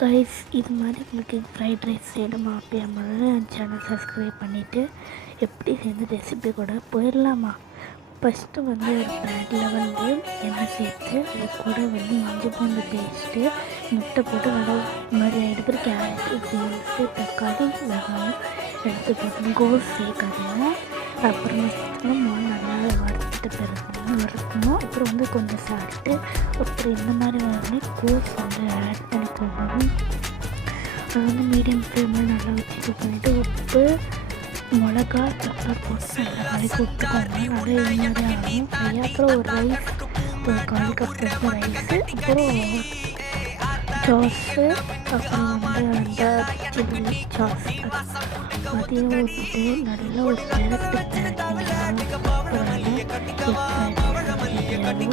Guys, இது மாதிரி உங்களுக்கு ஃப்ரைட் ரைஸ் செய்யணுமா? அப்படியே முதல்ல என் சேனல் சப்ஸ்கிரைப் பண்ணிவிட்டு எப்படி சேர்ந்து ரெசிபி கூட போயிடலாமா? ஃபஸ்ட்டு ஒரு பேனில் எண்ணெய் சேர்த்து அது கூட இஞ்சி பூண்டு பேஸ்ட்டு, முட்டை போட்டு நல்லா மாதிரி எடுக்கிற கேரட்டு, பீன்ஸு, தக்காளி, வெங்காயம் எடுத்து போட்டு கோஸ் சேர்க்காதீங்க. அப்புறம் நல்லா வறுத்துட்டு பிறகு வறுக்கணும். அப்புறம் கொஞ்சம் சாப்பிட்டு அப்புறம் இந்த மாதிரி கோஸ் ஆட் பண்ணிக்கோங்க. அது மீடியம் ஃப்ளேமில் நல்லா வச்சு பண்ணிவிட்டு உப்பு, மிளகா, பெப்பர் போட்டு நல்லா கலக்கி விட்டுக்கோங்க. நல்லா இது மாதிரி ஆகும். அப்புறம் ஒரு ரைஸ், ஒரு 1/4 கப் ரைஸு, அப்புறம் சாஸு, அப்புறம் அந்த சில்லி சாஸ் அதையும் ஊற்றிட்டு நல்லா ஒரு பெரட்டு எப்படி